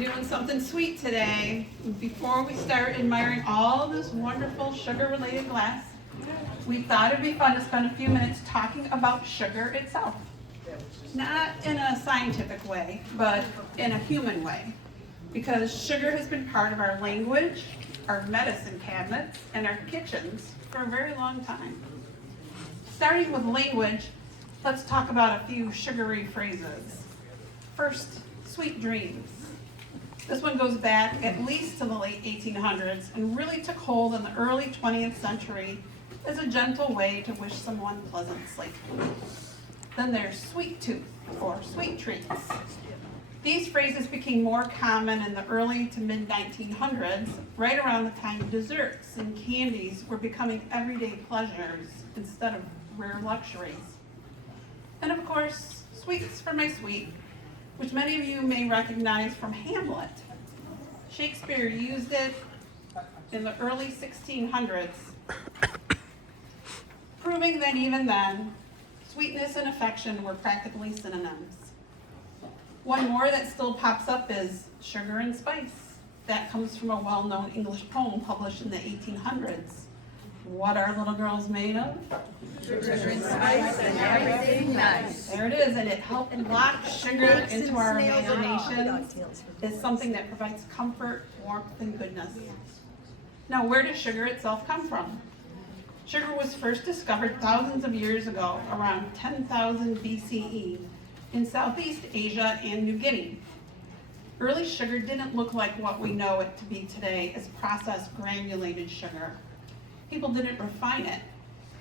doing something sweet today. Before we start admiring all this wonderful sugar-related glass, we thought it'd be fun to spend a few minutes talking about sugar itself. Not in a scientific way, but in a human way. Because sugar has been part of our language, our medicine cabinets, and our kitchens for a very long time. Starting with language, let's talk about a few sugary phrases. First, sweet dreams. This one goes back at least to the late 1800s and really took hold in the early 20th century as a gentle way to wish someone pleasant sleep. Then there's sweet tooth or sweet treats. These phrases became more common in the early to mid 1900s, right around the time desserts and candies were becoming everyday pleasures instead of rare luxuries. And of course, sweets for my sweet, which many of you may recognize from Hamlet. Shakespeare used it in the early 1600s, proving that even then, sweetness and affection were practically synonyms. One more that still pops up is sugar and spice. That comes from a well-known English poem published in the 1800s. What are little girls made of? Sugar and spice and everything nice. There it is, and it helped lock sugar into our imaginations as something that provides comfort, warmth, and goodness. Now, where does sugar itself come from? Sugar was first discovered thousands of years ago, around 10,000 BCE, in Southeast Asia and New Guinea. Early sugar didn't look like what we know it to be today as processed granulated sugar. People didn't refine it.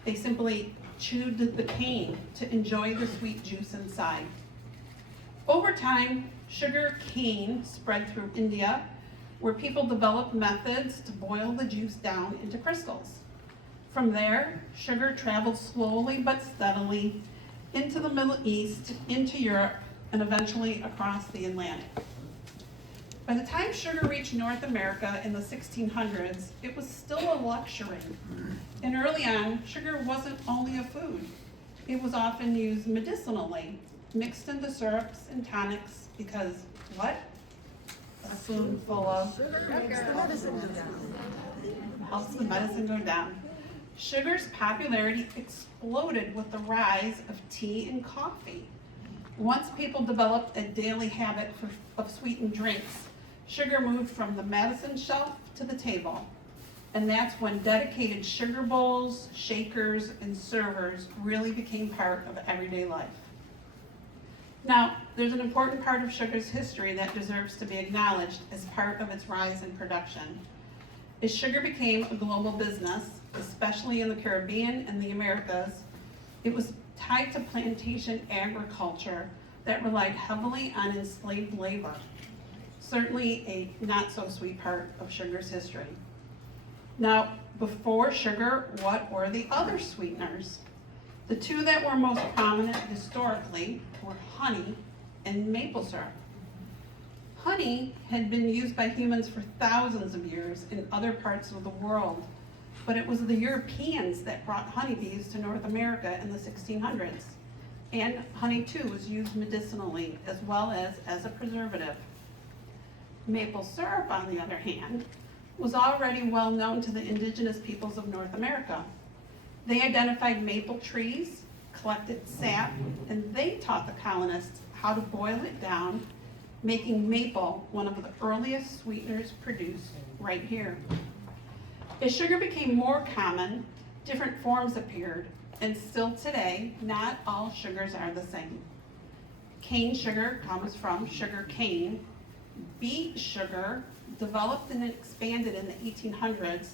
They simply chewed the cane to enjoy the sweet juice inside. Over time, sugar cane spread through India, where people developed methods to boil the juice down into crystals. From there, sugar traveled slowly but steadily into the Middle East, into Europe, and eventually across the Atlantic. By the time sugar reached North America in the 1600s, it was still a luxury. And early on, sugar wasn't only a food. It was often used medicinally, mixed into syrups and tonics, because what? A spoonful of Sugar makes the medicine go down. helps the medicine go down. Sugar's popularity exploded with the rise of tea and coffee. Once people developed a daily habit of sweetened drinks, sugar moved from the medicine shelf to the table. And that's when dedicated sugar bowls, shakers, and servers really became part of everyday life. Now, there's an important part of sugar's history that deserves to be acknowledged as part of its rise in production. As sugar became a global business, especially in the Caribbean and the Americas, it was tied to plantation agriculture that relied heavily on enslaved labor. Certainly a not so sweet part of sugar's history. Now, before sugar, what were the other sweeteners? The two that were most prominent historically were honey and maple syrup. Honey had been used by humans for thousands of years in other parts of the world, but it was the Europeans that brought honeybees to North America in the 1600s. And honey too was used medicinally as well as a preservative. Maple syrup, on the other hand, was already well known to the indigenous peoples of North America. They identified maple trees, collected sap, and they taught the colonists how to boil it down, making maple one of the earliest sweeteners produced right here. As sugar became more common, different forms appeared, and still today, not all sugars are the same. Cane sugar comes from sugar cane. Beet sugar, developed and expanded in the 1800s,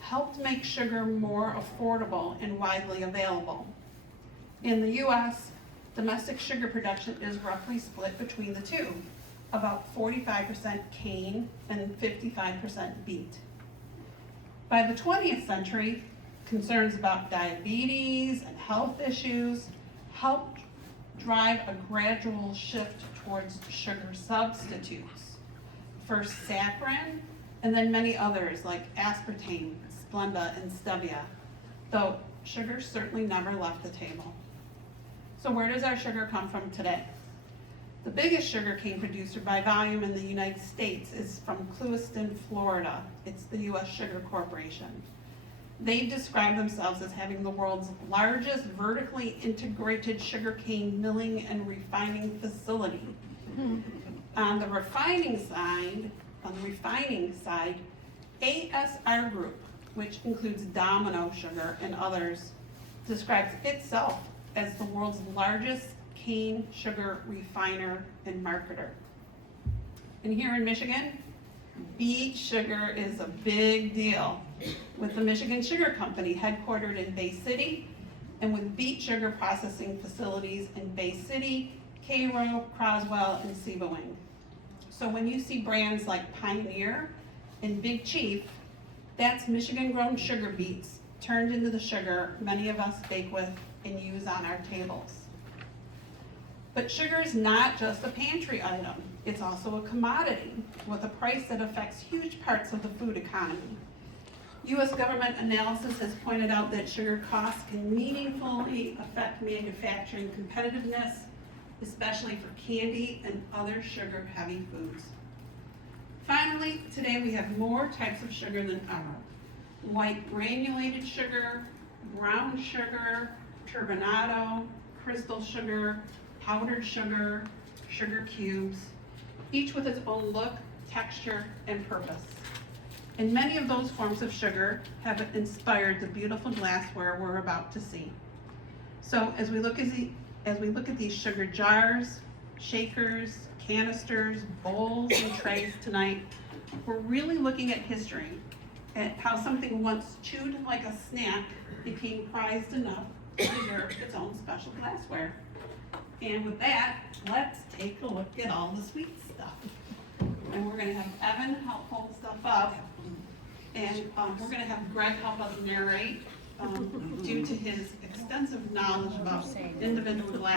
helped make sugar more affordable and widely available. In the US, domestic sugar production is roughly split between the two, about 45% cane and 55% beet. By the 20th century, concerns about diabetes and health issues helped drive a gradual shift towards sugar substitutes. First saccharin, and then many others like aspartame, Splenda, and stevia, though sugar certainly never left the table. So where does our sugar come from today? The biggest sugarcane producer by volume in the United States is from Clewiston, Florida. It's the U.S. Sugar Corporation. They describe themselves as having the world's largest vertically integrated sugarcane milling and refining facility. On the refining side, ASR Group, which includes Domino Sugar and others, describes itself as the world's largest cane sugar refiner and marketer. And here in Michigan, beet sugar is a big deal, with the Michigan Sugar Company headquartered in Bay City, and with beet sugar processing facilities in Bay City, Cairo, Croswell, and Sebewaing. So when you see brands like Pioneer and Big Chief, that's Michigan-grown sugar beets turned into the sugar many of us bake with and use on our tables. But sugar is not just a pantry item. It's also a commodity with a price that affects huge parts of the food economy. U.S. government analysis has pointed out that sugar costs can meaningfully affect manufacturing competitiveness, especially for candy and other sugar-heavy foods. Finally, today we have more types of sugar than ever. White granulated sugar, brown sugar, turbinado, crystal sugar, powdered sugar, sugar cubes, each with its own look, texture, and purpose. And many of those forms of sugar have inspired the beautiful glassware we're about to see. So as we look at these sugar jars, shakers, canisters, bowls, and trays tonight, we're really looking at history, at how something once chewed like a snack became prized enough to deserve its own special glassware. And with that, let's take a look at all the sweet stuff. And we're gonna have Evan help hold stuff up, and we're gonna have Greg help us narrate, due to his extensive knowledge about individual glass